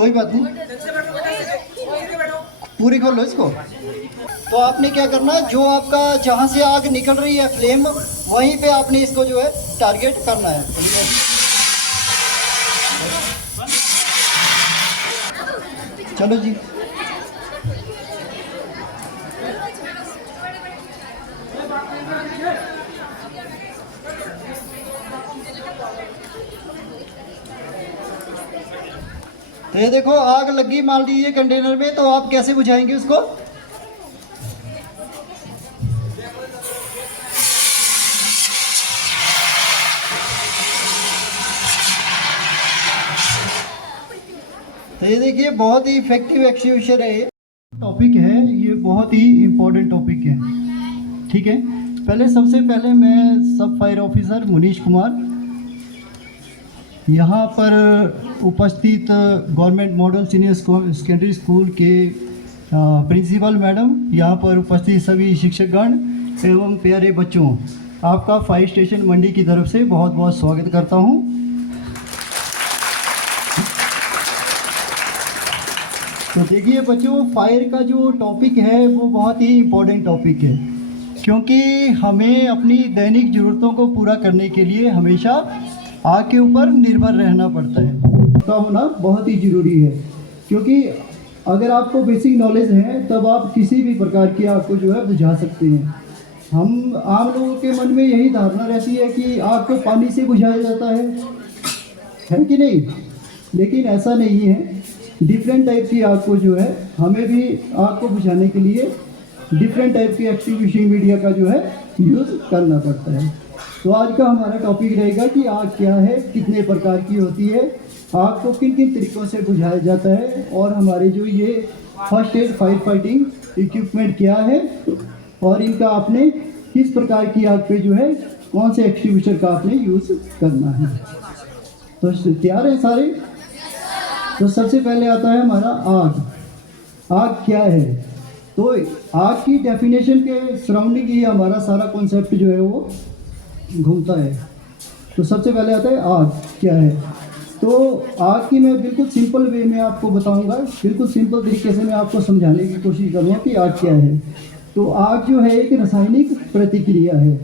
कोई बात नहीं, पूरी खोलो इसको। तो आपने क्या करना है, जो आपका जहाँ से आग निकल रही है फ्लेम, वहीं पे आपने इसको जो है टारगेट करना है। चलो जी। तो ये देखो आग लगी मान लीजिए कंटेनर में, तो आप कैसे बुझाएंगे उसको? तो ये देखिए बहुत ही इफेक्टिव एक्सटिंग्विशर है। ये टॉपिक है, ये बहुत ही इम्पोर्टेंट टॉपिक है। ठीक है, सबसे पहले मैं सब फायर ऑफिसर मुनीश कुमार, यहाँ पर उपस्थित government model senior secondary school के प्रिंसिपल मैडम, यहाँ पर उपस्थित सभी शिक्षकगण एवं प्यारे बच्चों, आपका फायर स्टेशन मंडी की तरफ से बहुत बहुत स्वागत करता हूँ। तो देखिए बच्चों, फायर का जो टॉपिक है वो बहुत ही इम्पोर्टेंट टॉपिक है, क्योंकि हमें अपनी दैनिक ज़रूरतों को पूरा करने के लिए हमेशा आग के ऊपर निर्भर रहना पड़ता है। तो होना बहुत ही ज़रूरी है, क्योंकि अगर आपको बेसिक नॉलेज है तब आप किसी भी प्रकार की आग को जो है बुझा सकते हैं। हम आम लोगों के मन में यही धारणा रहती है कि आग को पानी से बुझाया जाता है कि नहीं? लेकिन ऐसा नहीं है। डिफरेंट टाइप की आग को जो है हमें भी आग को बुझाने के लिए डिफरेंट टाइप की एक्सटिंग्विशिंग मीडिया का जो है यूज़ करना पड़ता है। तो आज का हमारा टॉपिक रहेगा कि आग क्या है, कितने प्रकार की होती है, आग को किन किन तरीक़ों से बुझाया जाता है, और हमारे जो ये first aid fire fighting equipment क्या है, और इनका आपने किस प्रकार की आग पे जो है कौन से एक्सटिंग्विशर का आपने यूज़ करना है। तो तैयार है सारे? तो सबसे पहले आता है हमारा आग। आग क्या है? तो आग की डेफिनेशन के सराउंडिंग ही हमारा सारा कॉन्सेप्ट जो है वो घूमता है। तो सबसे पहले आता है आग क्या है। तो आग की मैं बिल्कुल सिंपल वे में आपको बताऊंगा, बिल्कुल सिंपल तरीके से मैं आपको समझाने की कोशिश करूँगा कि आग क्या है। तो आग जो है एक रासायनिक प्रतिक्रिया है।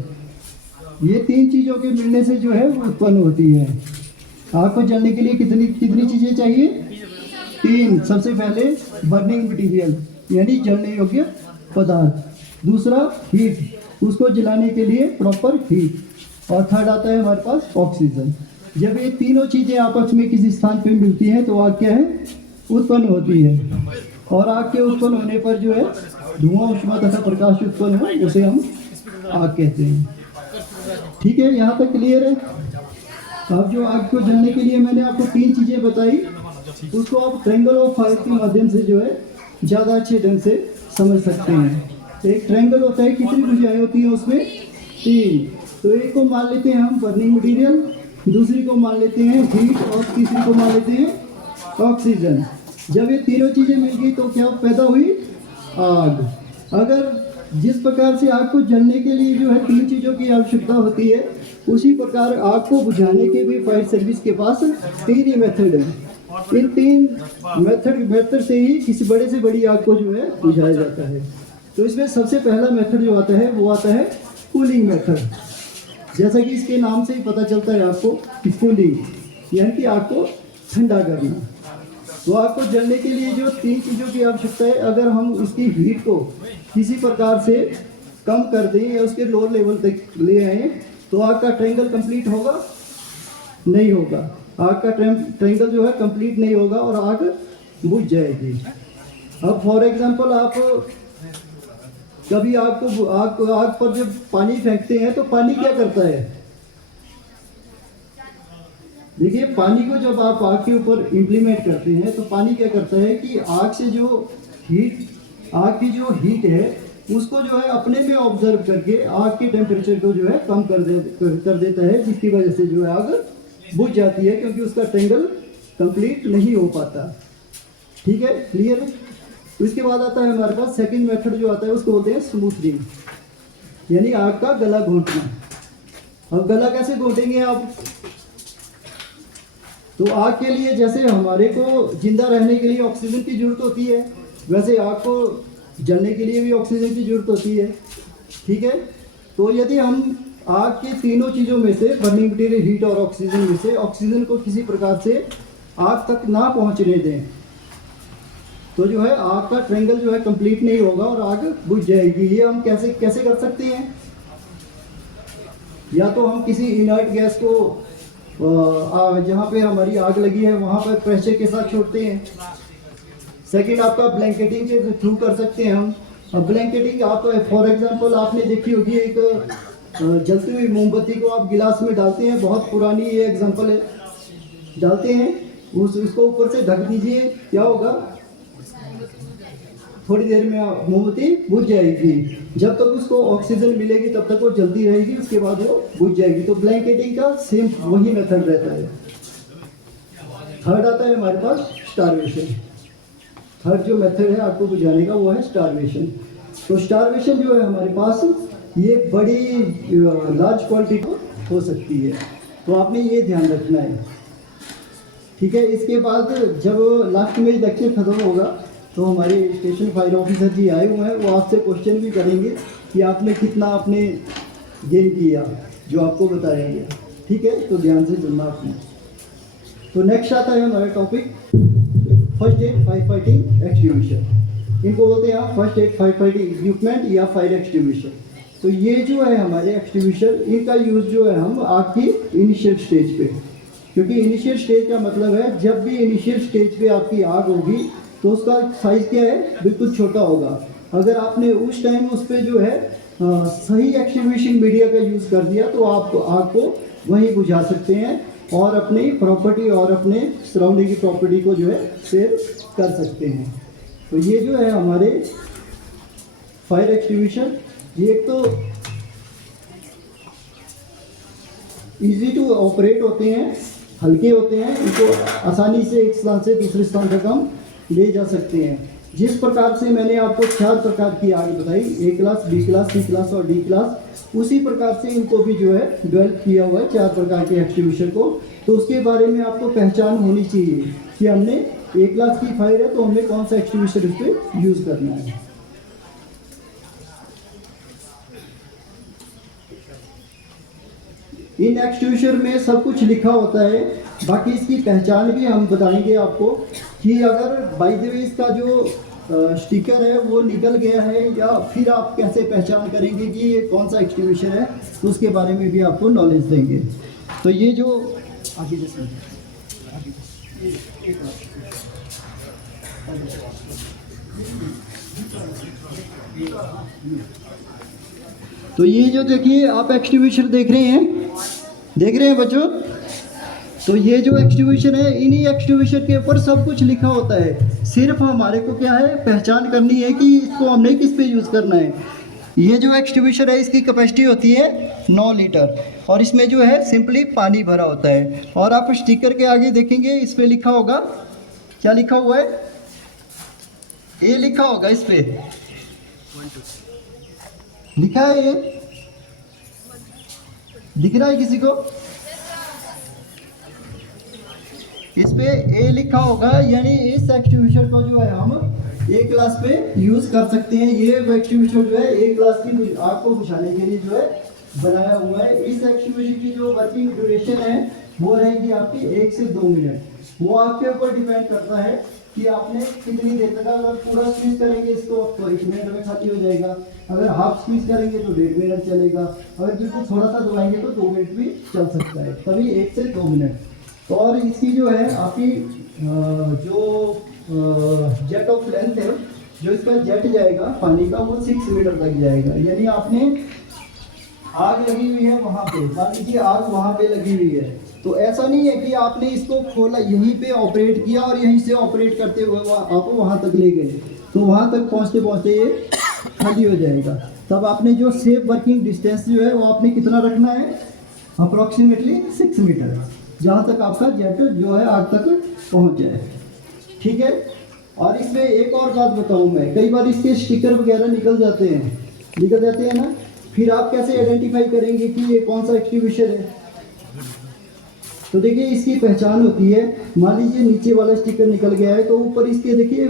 ये तीन चीज़ों के मिलने से जो है वो उत्पन्न होती है। आग को जलने के लिए कितनी चीज़ें चाहिए? तीन। सबसे पहले बर्निंग मटेरियल यानी जलने योग्य पदार्थ, दूसरा हीट, उसको जलाने के लिए प्रॉपर हीट, और थर्ड आता है हमारे पास ऑक्सीजन। जब ये तीनों चीज़ें आपस में किसी स्थान पे मिलती हैं तो आग क्या है? उत्पन्न होती है। और आग के उत्पन्न होने पर जो है धुआं, ऊष्मा तथा प्रकाश उत्पन्न हो, उसे हम आग कहते हैं। ठीक है, यहाँ तक क्लियर है? अब जो आग को जलने के लिए मैंने आपको तीन चीज़ें बताई, उसको आप ट्रायंगल ऑफ फायर के माध्यम से जो है ज़्यादा अच्छे ढंग से समझ सकते हैं। एक ट्रायंगल होता है, कितनी भुजाएं होती हैं उसमें? तीन। तो एक को मान लेते हैं हम बर्निंग मटेरियल, दूसरी को मान लेते हैं हीट, और तीसरी को मान लेते हैं ऑक्सीजन। जब ये तीनों चीज़ें मिल गई तो क्या पैदा हुई? आग। अगर जिस प्रकार से आग को जलने के लिए जो है तीन चीज़ों की आवश्यकता होती है, उसी प्रकार आग को बुझाने के भी फायर सर्विस के पास तीन ही मेथड है। इन तीन मेथड से ही किसी बड़े से बड़ी आग को जो है बुझाया जाता है। तो इसमें सबसे पहला मेथड जो आता है वो आता है कूलिंग मेथड। जैसा कि इसके नाम से ही पता चलता है आपको कि कूलिंग यानी कि आग को ठंडा करना। तो आग को जलने के लिए जो तीन चीज़ों की आवश्यकता है, अगर हम उसकी हीट को किसी प्रकार से कम कर दें या उसके लोअर लेवल तक ले आए तो आग का ट्रायंगल कंप्लीट होगा? नहीं होगा। आग का ट्रायंगल जो है कंप्लीट नहीं होगा और आग बुझ जाएगी। अब फॉर एग्जांपल आप कभी आग पर जब पानी फेंकते हैं तो पानी क्या करता है? देखिए, पानी को जब आप आग के ऊपर इम्प्लीमेंट करते हैं तो पानी क्या करता है कि आग की जो हीट है उसको जो है अपने में ऑब्जर्व करके आग के टेम्परेचर को जो है कम कर देता है, जिसकी वजह से जो है आग बुझ जाती है, क्योंकि उसका ट्रायंगल कंप्लीट नहीं हो पाता। ठीक है, क्लियर है? तो इसके बाद आता है हमारे पास सेकंड मेथड जो आता है, उसको बोलते हैं स्मूथनिंग, यानी आग का गला घोंटना। अब गला कैसे घोंटेंगे आप? तो आग के लिए जैसे हमारे को जिंदा रहने के लिए ऑक्सीजन की ज़रूरत होती है, वैसे आग को जलने के लिए भी ऑक्सीजन की ज़रूरत होती है। ठीक है, तो यदि हम आग के तीनों चीज़ों में से, बर्निंग मटेरियल, हीट और ऑक्सीजन में से ऑक्सीजन को किसी प्रकार से आग तक ना पहुंचने दें, तो जो है आग का ट्रायंगल जो है कंप्लीट नहीं होगा और आग बुझ जाएगी। ये हम कैसे कैसे कर सकते हैं? या तो हम किसी इनर्ट गैस को जहाँ पे हमारी आग लगी है वहाँ पर प्रेशर के साथ छोड़ते हैं। सेकंड, आपका ब्लैंकेटिंग के थ्रू कर सकते हैं हम। अब ब्लैंकेटिंग आप फॉर एग्जांपल आपने देखी होगी, एक जलती हुई मोमबत्ती को आप गिलास में डालते हैं, बहुत पुरानी ये एग्जांपल है, डालते हैं उसको ऊपर से ढक दीजिए, क्या होगा? थोड़ी देर में मोमबत्ती बुझ जाएगी। जब तक उसको ऑक्सीजन मिलेगी तब तक वो जलती रहेगी, उसके बाद वो बुझ जाएगी। तो ब्लैंकेटिंग का सेम वही मेथड रहता है। थर्ड आता है हमारे पास स्टारवेशन। थर्ड जो मेथड है आपको बुझाने का वो है स्टारवेशन। तो स्टारवेशन जो है हमारे पास ये बड़ी लार्ज क्वांटिटी हो सकती है, तो आपने ये ध्यान रखना है। ठीक है, इसके बाद जब लास्ट में लेक्चर खत्म होगा तो हमारे स्टेशन फायर ऑफिसर जी आए हुए हैं, वो आपसे क्वेश्चन भी करेंगे कि आपने कितना आपने गेन किया जो आपको बताया गया। ठीक है, तो ध्यान से सुनना आपने। तो नेक्स्ट आता है हमारा topic first aid fire fighting extinguisher. इनको बोलते हैं first aid fire fighting equipment या फायर एक्सटिंग्विशर। तो ये जो है हमारे एक्सटिंग्विशर, इनका यूज़ जो है हम आग की इनिशियल स्टेज पे, क्योंकि इनिशियल स्टेज का मतलब है जब भी इनिशियल स्टेज पे आपकी आग होगी तो उसका साइज़ क्या है? बिल्कुल छोटा होगा। अगर आपने उस टाइम उस पर जो है सही एक्सटिंग्विशिंग मीडिया का यूज़ कर दिया तो आप आग को वहीं बुझा सकते हैं और अपनी प्रॉपर्टी और अपने सराउंडिंग की प्रॉपर्टी को जो है सेव कर सकते हैं। तो ये जो है हमारे फायर एक्सटिंग्विशर, ये एक तो इजी टू ऑपरेट होते हैं, हल्के होते हैं, इनको आसानी से एक स्थान से दूसरे स्थान तक हम ले जा सकते हैं। जिस प्रकार से मैंने आपको 4 प्रकार की आग बताई, ए क्लास, बी क्लास, सी क्लास और डी क्लास, उसी प्रकार से इनको भी जो है डेवलप किया हुआ है 4 प्रकार के एक्सटिंग्विशर को। तो उसके बारे में आपको पहचान होनी चाहिए कि हमने ए क्लास की फायर है तो हमने कौन सा एक्सटिंग्विशर इस पर यूज़ करना है। इन एक्सटिंग्विशर में सब कुछ लिखा होता है, बाकी इसकी पहचान भी हम बताएंगे आपको कि अगर बाय द वे इसका जो स्टिकर है वो निकल गया है या फिर आप कैसे पहचान करेंगे कि ये कौन सा एक्सटिंग्विशर है, तो उसके बारे में भी आपको नॉलेज देंगे। तो ये जो आगे तो ये जो देखिए आप एक्सटिंग्विशर देख रहे हैं बच्चों, तो ये जो एक्सटिंग्विशर है, इन्हीं एक्सटिंग्विशर के ऊपर सब कुछ लिखा होता है। सिर्फ हमारे को क्या है, पहचान करनी है कि इसको हमने किस पे यूज़ करना है। ये जो एक्सटिंग्विशर है इसकी कैपेसिटी होती है 9 लीटर और इसमें जो है सिंपली पानी भरा होता है। और आप स्टिकर के आगे देखेंगे इस पर लिखा होगा, क्या लिखा हुआ है? ए लिखा होगा, इस पे लिखा है, ये दिख रहा है किसी को? इस पे ए लिखा होगा, यानी इस एक्सटिंग्विशर को जो है हम ए क्लास पे यूज कर सकते हैं। ये एक्सटिंग्विशर जो है ए क्लास की आग को बुझाने के लिए जो है बनाया हुआ है। इस एक्सटिंग्विशर की जो वर्किंग ड्यूरेशन है वो रहेगी आपकी 1 से 2 मिनट। वो आपके ऊपर डिपेंड करता है कि आपने कितनी देर तक, अगर पूरा स्क्वीज करेंगे इसको तो 1 मिनट में खाली हो जाएगा, अगर हाफ स्क्वीज करेंगे तो 1.5 मिनट चलेगा, अगर बिल्कुल थोड़ा सा दबाएंगे तो 2 मिनट भी चल सकता है, तभी 1 से 2 मिनट। तो और इसकी जो है आपकी जो जेट ऑफ लेंथ है, जो इसका जेट जाएगा पानी का, वो 6 मीटर तक जाएगा। यानी आपने आग लगी हुई है वहाँ पे, मान लीजिए आग वहाँ पे लगी हुई है, तो ऐसा नहीं है कि आपने इसको खोला, यहीं पे ऑपरेट किया और यहीं से ऑपरेट करते हुए आप वहाँ तक ले गए, तो वहाँ तक पहुँचते पहुँचते ये खाली हो जाएगा। तब आपने जो सेफ वर्किंग डिस्टेंस जो है वो आपने कितना रखना है? अप्रॉक्सीमेटली 6 मीटर, जहाँ तक आपका जेट जो है आग तक पहुँच जाए। ठीक है, और इसमें एक और बात बताऊँ मैं, कई बार इसके स्टिकर वगैरह निकल जाते हैं ना, फिर आप कैसे आइडेंटिफाई करेंगे कि ये कौन सा एक्सटिंग्विशर है? तो देखिए इसकी पहचान होती है, मान लीजिए नीचे वाला स्टिकर निकल गया है तो ऊपर इसके देखिए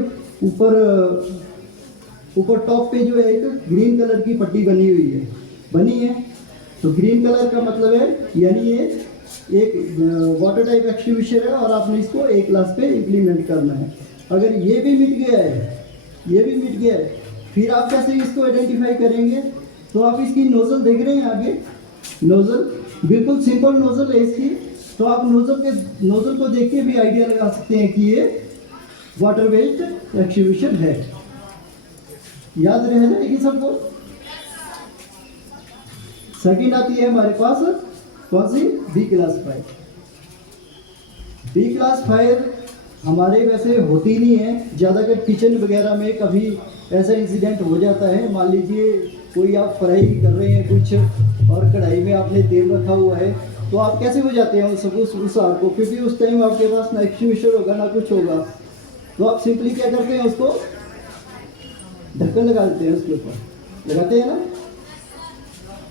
ऊपर टॉप पे जो है एक ग्रीन कलर की पट्टी बनी है। तो ग्रीन कलर का मतलब है यानी ये एक वाटर टाइप एक्सटिंग्विशर है और आपने इसको ए क्लास पे इम्प्लीमेंट करना है। अगर ये भी मिट गया है, फिर आप कैसे इसको आइडेंटिफाई करेंगे? तो आप इसकी नोजल देख रहे हैं आगे, नोजल बिल्कुल सिंपल नोजल है इसकी। तो आप नोजल को देख के भी आइडिया लगा सकते हैं कि ये वाटर बेस्ड एक्सटिंग्विशर है। याद रह जाएगी सबको। सेकंड आती है हमारे पास कौन सी? B class fire. B class fire हमारे वैसे होती नहीं है, ज़्यादातर किचन वगैरह में कभी ऐसा इंसिडेंट हो जाता है। मान लीजिए कोई आप फ्राई कर रहे हैं कुछ और कढ़ाई में आपने तेल रखा हुआ है, तो आप कैसे हो जाते हैं उस आग को, क्योंकि उस टाइम आपके पास ना एक्सटिंग्विशर होगा ना कुछ होगा। तो आप सिंपली क्या करते हैं, उसको ढक्कन लगा देते हैं, उसके ऊपर लगाते हैं ना,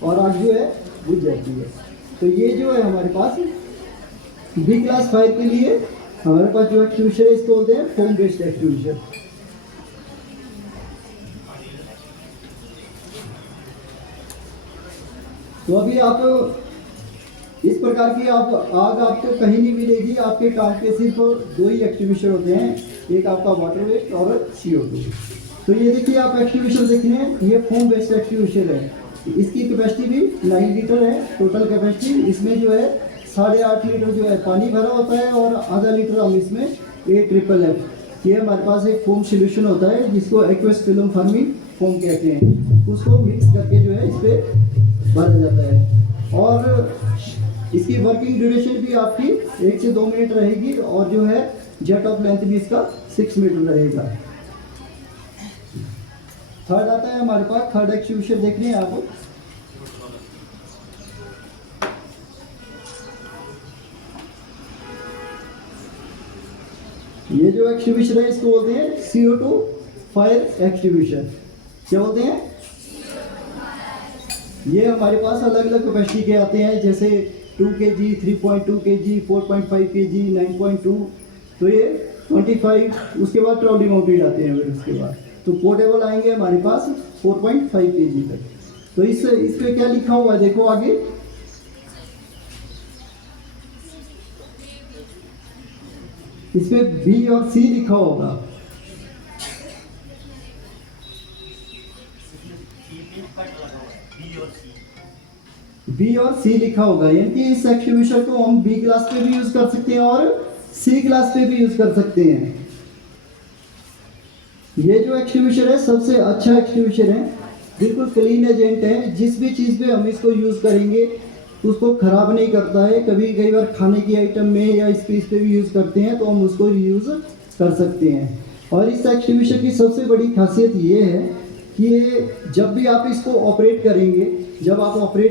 और आग जो है बुझ जाती है। तो ये जो है हमारे पास बी क्लास फायर के लिए हमारे पास जो एक्सटिंग्विशर है इसको बोलते हैं फोम बेस्ड एक्सटिंग्विशर। तो अभी आप इस प्रकार की आप आग आपको कहीं नहीं मिलेगी। आपके काम के सिर्फ दो ही एक्सटिंग्विशर होते हैं, एक आपका वाटर वेस्ट और CO2। तो ये देखिए आप एक्सटिंग्विशर देख रहे हैं, ये फोम बेस्ड एक्सटिंग्विशर है। इसकी कैपेसिटी भी 9 लीटर है टोटल कैपेसिटी। इसमें जो है 8.5 लीटर जो है पानी भरा होता है और आधा लीटर हम इसमें AFFF, ये हमारे पास एक फोम सोल्यूशन होता है जिसको एक्वस फिल्म फर्मिंग फोम कहते हैं। उसको मिक्स करके जो है इस पर भरा जाता है। और इसकी वर्किंग ड्यूरेशन भी आपकी 1 से 2 मिनट रहेगी और जो है जेट ऑफ लेंथ भी इसका 6 मीटर रहेगा। थर्ड आता है हमारे पास, थर्ड एक्सटिंग्विशर देख रहे हैं आप। ये जो एक्सटिंग्विशर है इसको बोलते हैं CO2 फायर एक्सटिंग्विशर। क्या बोलते हैं? ये हमारे पास अलग अलग कैपेसिटी के आते हैं, जैसे 2 kg, 3.2 kg, 4.5 kg, 9.2। तो ये 25, उसके बाद ट्रॉली माउंटेड आते हैं। फिर उसके बाद तो पोर्टेबल आएंगे हमारे पास 4.5 kg तक। तो इस पे क्या लिखा हुआ है देखो आगे, इस पे B और C लिखा होगा। B और C लिखा होगा, यानी कि इस एक्सटिंग्विशर को हम B क्लास पे भी यूज कर सकते हैं और C क्लास पे भी यूज कर सकते हैं। ये जो एक्सटिंग्विशर है सबसे अच्छा एक्सटिंग्विशर है, बिल्कुल क्लीन एजेंट है। जिस भी चीज़ पे हम इसको यूज़ करेंगे उसको ख़राब नहीं करता है। कई बार खाने की आइटम में या इस पे भी यूज़ करते हैं तो हम उसको यूज़ कर सकते हैं। और इस एक्सटिंग्विशर की सबसे बड़ी खासियत ये है कि जब भी आप इसको ऑपरेट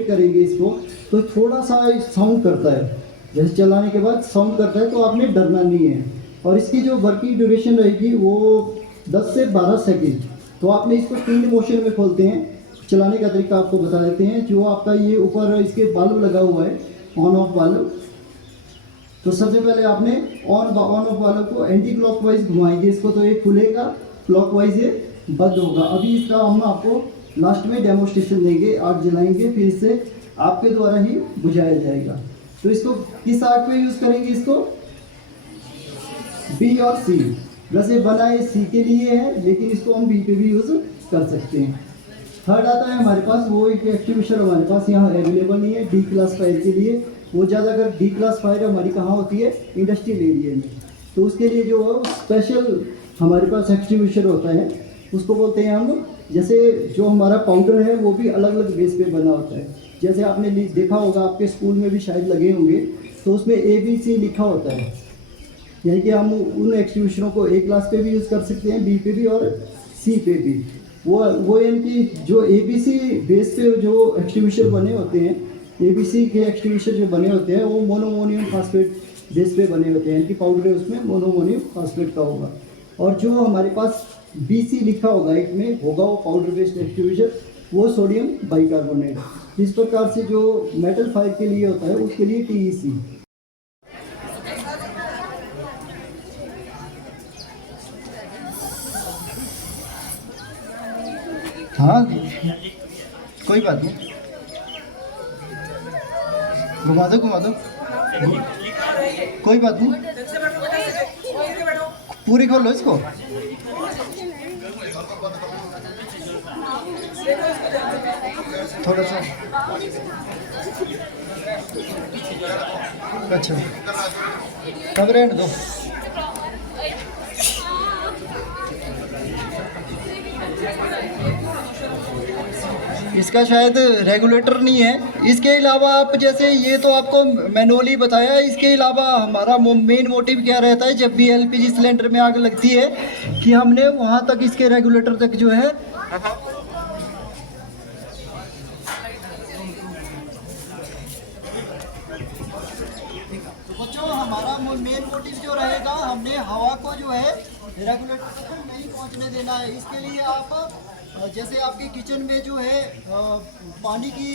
करेंगे इसको, तो थोड़ा सा साउंड करता है, जैसे चलाने के बाद साउंड करता है, तो आपने डरना नहीं है। और इसकी जो वर्किंग ड्यूरेशन रहेगी वो 10 से 12 सेकंड। तो आपने इसको 3 मोशन में खोलते हैं। चलाने का तरीका आपको बता देते हैं। जो आपका ये ऊपर इसके बाल्ब लगा हुआ है, ऑन ऑफ बाल्ब, तो सबसे पहले आपने ऑन ऑफ बाल्ब को एंटी क्लॉकवाइज घुमाएंगे इसको, तो ये खुलेगा, क्लॉकवाइज ये बंद होगा। अभी इसका हम आपको लास्ट में डेमोस्ट्रेशन देंगे, आग जलाएंगे, फिर इसे आपके द्वारा ही बुझाया जाएगा। तो इसको किस आग पे यूज़ करेंगे? इसको B और C, वैसे बना ये C के लिए है लेकिन इसको हम B पे भी यूज़ कर सकते हैं। थर्ड आता है हमारे पास, वो एक एक्सटिंग्विशर हमारे पास यहाँ अवेलेबल नहीं है D क्लास फायर के लिए। वो ज़्यादातर D क्लास फायर हमारी कहाँ होती है? इंडस्ट्रियल एरिया में। तो उसके लिए जो स्पेशल हमारे पास एक्सटिंग्विशर होता है उसको बोलते हैं हम, जैसे जो हमारा पाउडर है वो भी अलग अलग बेस पे बना होता है। जैसे आपने देखा होगा, आपके स्कूल में भी शायद लगे होंगे, तो उसमें ABC लिखा होता है। यानी कि हम उन एक्सटिंग्विशरों को A क्लास पे भी यूज़ कर सकते हैं, B पे भी और C पे भी। वो यानी कि जो ABC बेस पे जो एक्सटिंग्विशर बने होते हैं, ABC के एक्सटिंग्विशर जो बने होते हैं वो मोनोमोनियम फास्फेट बेस पे बने होते हैं, यानी कि पाउडर है उसमें मोनोमोनियम फास्फेट का होगा। और जो हमारे पास BC लिखा होगा एक में होगा वो पाउडर बेस्ड एक्सटिंग्विशर, वो सोडियम बाइकार्बोनेट। इस प्रकार से जो मेटल फायर के लिए होता है उसके लिए TEC। हाँ कोई बात नहीं, घुमा दो घुमा दो, कोई बात नहीं, पूरी खोलो इसको। थोड़ा सा अच्छा, तब रहने दो। इसका शायद रेगुलेटर नहीं है। इसके अलावा आप जैसे ये तो आपको मैनुअली बताया, इसके अलावा हमारा मेन मोटिव क्या रहता है जब भी एलपीजी सिलेंडर में आग लगती है कि हमने वहाँ तक इसके रेगुलेटर तक जो है बच्चों हमारा मेन मोटिव जो रहेगा, हमने हवा को जो है रेगुलेटर तक नहीं पहुंचने देना है। इसके लिए आप जैसे आपके किचन में जो है पानी की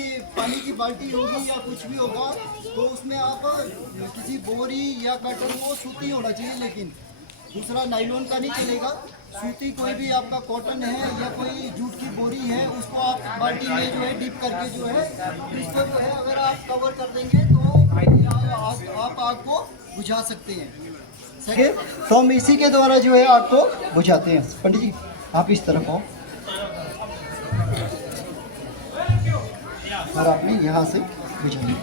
बाल्टी होगी या कुछ भी होगा, तो उसमें आप किसी बोरी या कटर, वो सूती होना चाहिए, लेकिन दूसरा नाइलॉन का नहीं चलेगा। सूती कोई भी आपका कॉटन है या कोई जूट की बोरी है, उसको आप बाल्टी में जो है डिप करके जो है इसको जो है अगर आप कवर कर देंगे तो आप आग को बुझा सकते हैं। सही है, तो हम इसी के द्वारा जो है आग को बुझाते हैं। पंडित जी आप इस तरफ आओ और आपने यहाँ से बुझाना।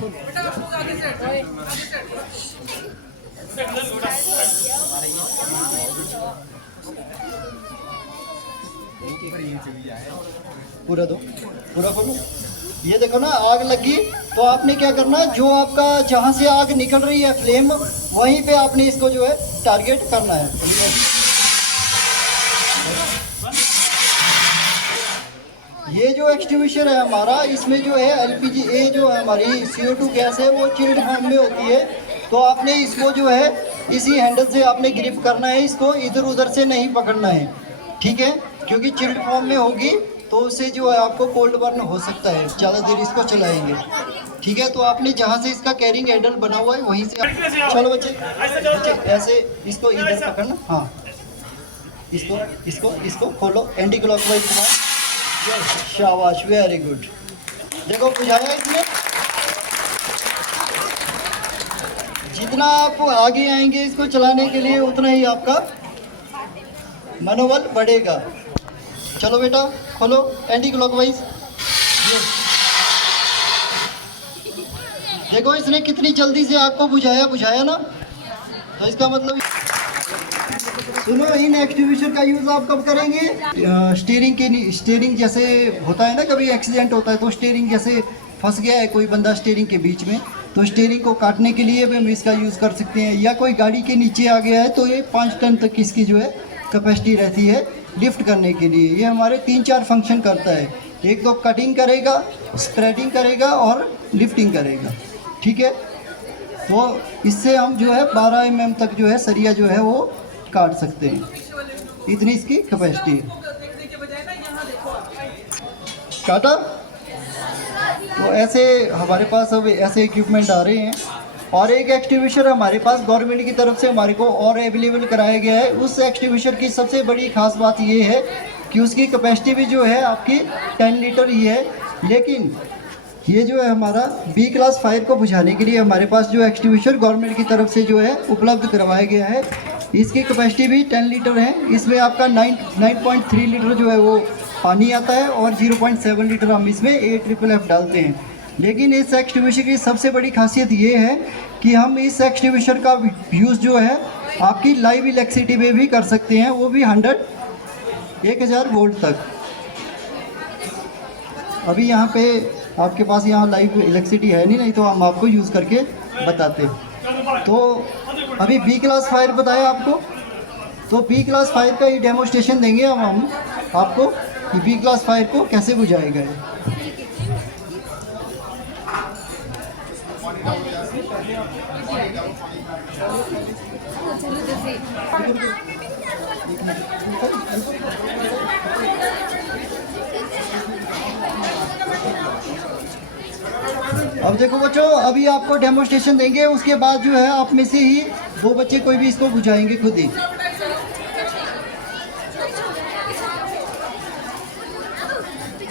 पूरा दो, पूरा खोलो। ये देखो ना आग लगी, तो आपने क्या करना है, जो आपका जहाँ से आग निकल रही है फ्लेम, वहीं पे आपने इसको जो है टारगेट करना है। ये जो एक्सटिंग्विशर है हमारा, इसमें जो है एलपीजी, ये जो है हमारी CO2 गैस है वो चिल्ड फॉर्म में होती है। तो आपने इसको जो है इसी हैंडल से आपने ग्रिप करना है, इसको इधर उधर से नहीं पकड़ना है, ठीक है, क्योंकि चिल्ड फॉर्म में होगी तो उससे जो है आपको कोल्ड बर्न हो सकता है ज़्यादा देर इसको चलाएंगे, ठीक है। तो आपने जहाँ से इसका कैरिंग हैंडल बना हुआ है वहीं से चलो बच्चे ऐसे इसको इधर पकड़ना, हाँ इसको इसको इसको खोलो, एंटी क्लॉकवाइज घुमाओ, शाबाश, वेरी गुड। देखो बुझाया इसमें, जितना आप आगे आएंगे इसको चलाने के लिए उतना ही आपका मनोबल बढ़ेगा। चलो बेटा खोलो एंटी क्लॉकवाइज। देखो इसने कितनी जल्दी से आग को बुझाया ना, तो इसका मतलब सुनो, इन एक्सटिंग्विशर का यूज़ आप कब करेंगे, स्टीयरिंग जैसे होता है ना, कभी एक्सीडेंट होता है तो स्टीयरिंग जैसे फंस गया है कोई बंदा स्टीयरिंग के बीच में, तो स्टीयरिंग को काटने के लिए भी हम इसका यूज़ कर सकते हैं। या कोई गाड़ी के नीचे आ गया है तो ये 5 टन तक इसकी जो है कैपेसिटी रहती है लिफ्ट करने के लिए। ये हमारे 3-4 फंक्शन करता है, एक तो कटिंग करेगा, स्प्रेडिंग करेगा और लिफ्टिंग करेगा, ठीक है। तो इससे हम जो है 12 mm तक जो है सरिया जो है वो काट सकते हैं, इतनी इसकी कैपेसिटी है। काटा, तो ऐसे हमारे पास अब ऐसे इक्विपमेंट आ रहे हैं। और एक एक्सटिंग्विशर हमारे पास गवर्नमेंट की तरफ से हमारे को और अवेलेबल कराया गया है। उस एक्सटिंग्विशर की सबसे बड़ी खास बात ये है कि उसकी कैपेसिटी भी जो है आपकी 10 लीटर ही है, लेकिन ये जो है हमारा B क्लास फायर को बुझाने के लिए हमारे पास जो एक्सटिंग्विशर गवर्नमेंट की तरफ से जो है उपलब्ध करवाया गया है, इसकी कैपेसिटी भी 10 लीटर है। इसमें आपका 9.3 लीटर जो है वो पानी आता है और 0.7 लीटर हम इसमें AFFF डालते हैं। लेकिन इस एक्सटिंग्विशर की सबसे बड़ी खासियत ये है कि हम इस एक्सटिंग्विशर का यूज़ जो है आपकी लाइव इलेक्ट्रिसिटी में भी कर सकते हैं, वो भी 1000 वोल्ट तक। अभी यहाँ पे आपके पास यहाँ लाइव इलेक्ट्रिसिटी है नहीं तो हम आपको यूज़ करके बताते हैं। तो अभी B क्लास फायर बताया आपको, तो B क्लास फायर का ये डेमोस्ट्रेशन देंगे हम आपको कि B क्लास फायर को कैसे बुझाएगा ये। अब देखो बच्चों, अभी आपको डेमोस्ट्रेशन देंगे, उसके बाद जो है आप में से ही 2 बच्चे कोई भी इसको बुझाएंगे खुद ही।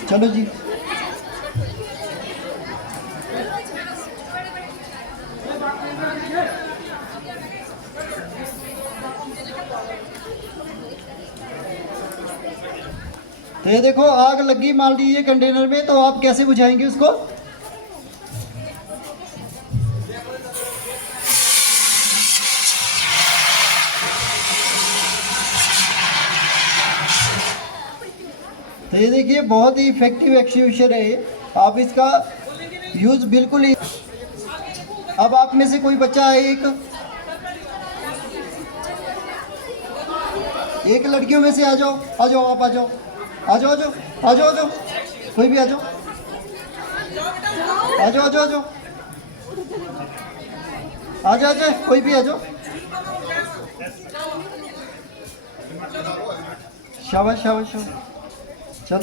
चलो जी। तो ये देखो आग लगी मान लीजिए कंटेनर में, तो आप कैसे बुझाएंगे उसको? तो ये देखिए बहुत ही इफेक्टिव एक्सटिंग्विशर है ये, आप इसका यूज़ बिल्कुल ही। अब आप में से कोई बच्चा है, एक लड़कियों में से आ जाओ, आ जाओ, आप आ जाओ, आ जाओ, आ जाओ, आ जाओ, आ जाओ, कोई भी आ जाओ, आ जाओ, आ जाओ, आ जाओ, आ जाओ, आ जाओ, कोई भी आ जाओ। शाबाश शाबाश शाबाश, चलो।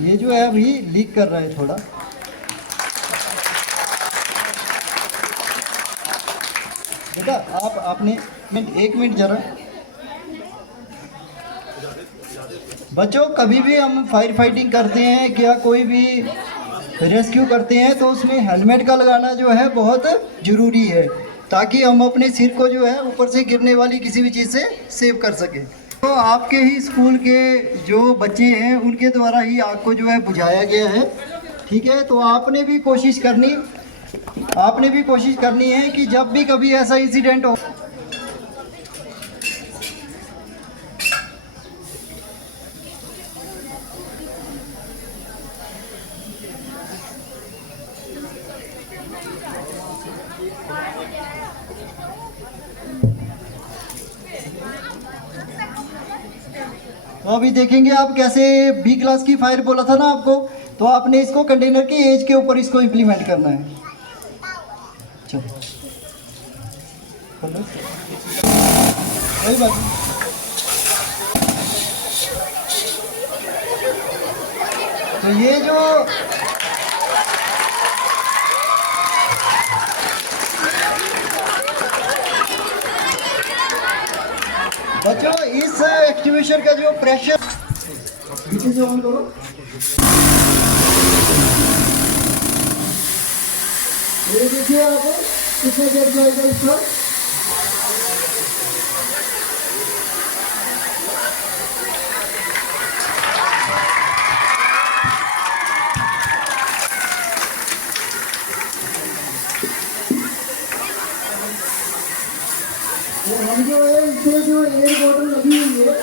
ये जो है अभी लीक कर रहा है थोड़ा। बेटा आपने एक मिनट जरा। बच्चों कभी भी हम फायर फाइटिंग करते हैं या कोई भी रेस्क्यू करते हैं तो उसमें हेलमेट का लगाना जो है बहुत ज़रूरी है, ताकि हम अपने सिर को जो है ऊपर से गिरने वाली किसी भी चीज़ से सेव कर सकें। तो आपके ही स्कूल के जो बच्चे हैं उनके द्वारा ही आग को जो है बुझाया गया है, ठीक है। तो आपने भी कोशिश करनी है कि जब भी कभी ऐसा इंसिडेंट हो, तो अभी देखेंगे आप कैसे बी क्लास की फायर बोला था ना आपको, तो आपने इसको कंटेनर की एज के ऊपर इसको इम्प्लीमेंट करना है। चलो कोई बात नहीं। तो ये जो बच्चों इस एक्टिवेशन का जो प्रेशर नीचे से ऑन करो, ये देखिए आप कितने देर जाएगा इसका। तो हम जो है इससे जो एयर बॉटल लगी हुई है